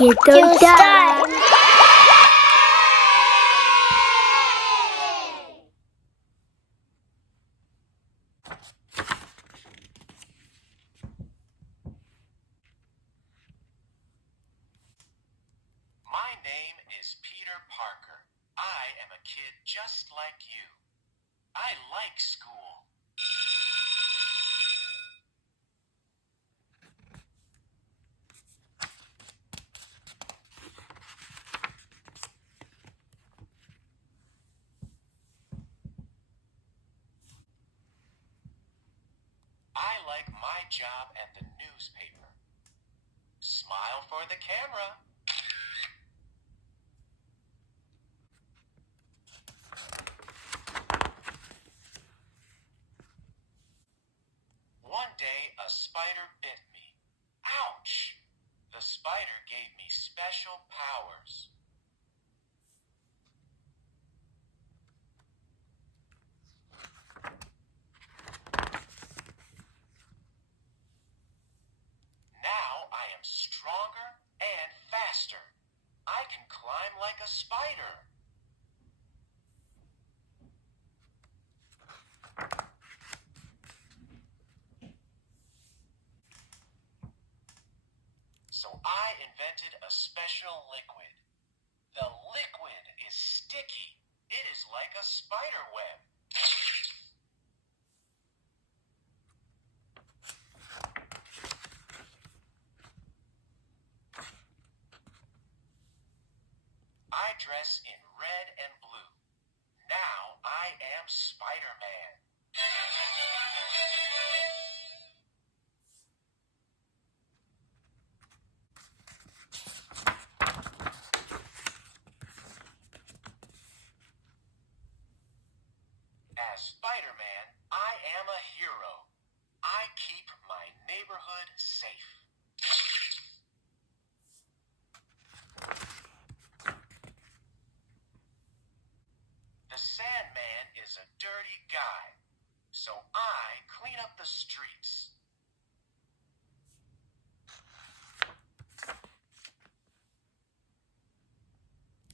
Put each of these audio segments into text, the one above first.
StoryTime. My name is Peter Parker. I am a kid just like you. I like school. I like my job at the newspaper. Smile for the camera. One day, a spider bit me. Ouch! The spider gave me special powers. Now I am stronger and faster. I can climb like a spider. So I invented a special liquid. The liquid is sticky. It is like a spider web. I dress in red and blue. Now I am Spider-Man. As Spider-Man, I am a hero. I keep my neighborhood safe. The Sandman is a dirty guy, so I clean up the streets.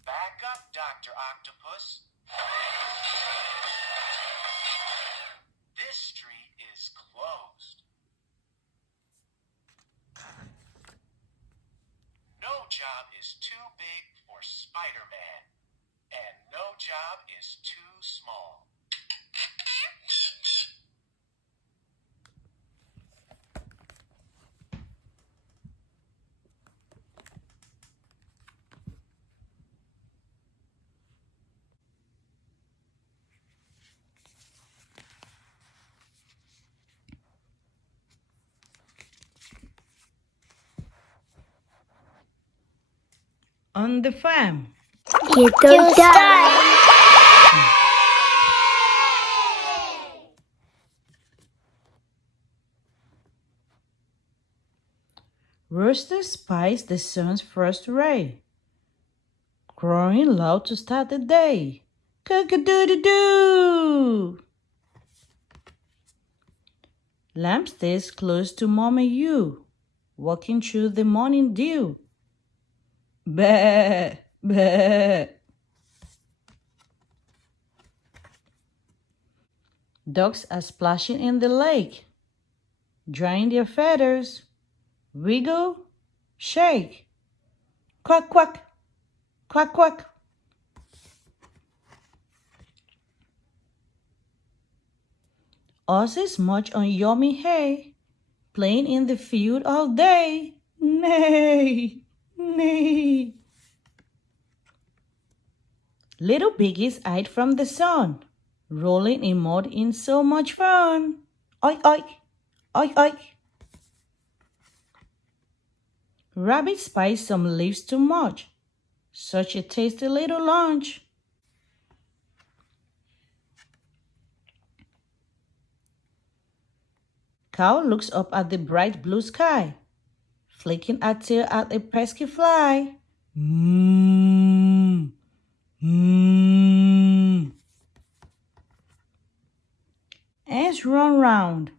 Back up, Dr. Octopus. This street is closed. No job is too big for Spider-Man, and no job is too small. On the farm. StoryTime. Rooster spies the sun's first ray, crowing loud to start the day. Cock-a-doodle-doo! Lamb stays close to Mommy You, walking through the morning dew. Bah, bah. Ducks are splashing in the lake, drying their feathers. Wiggle, shake. Quack, quack, quack, quack. Horses munch on yummy hay, playing in the field all day. Nay, nay. Little piggies hide from the sun, rolling in mud in so much fun. Oink, oink, oink, oink. Rabbit spies some leaves to munch. Such a tasty little lunch. Cow looks up at the bright blue sky, flicking her tail at a pesky fly. Mmm, mmm. Ants run round.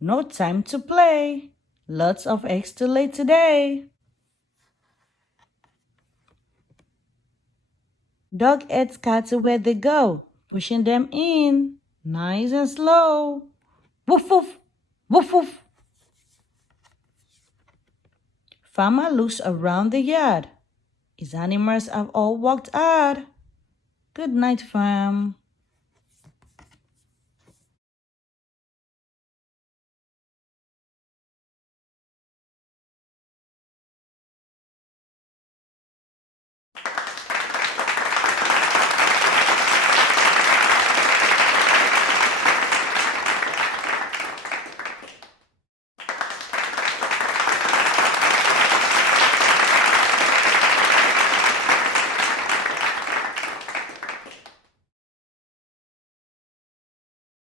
No time to play. Lots of eggs to lay today. Dog heads cats where they go, pushing them in, nice and slow. Woof woof, woof woof. Farmer looks around the yard. His animals have all walked out. Good night, fam.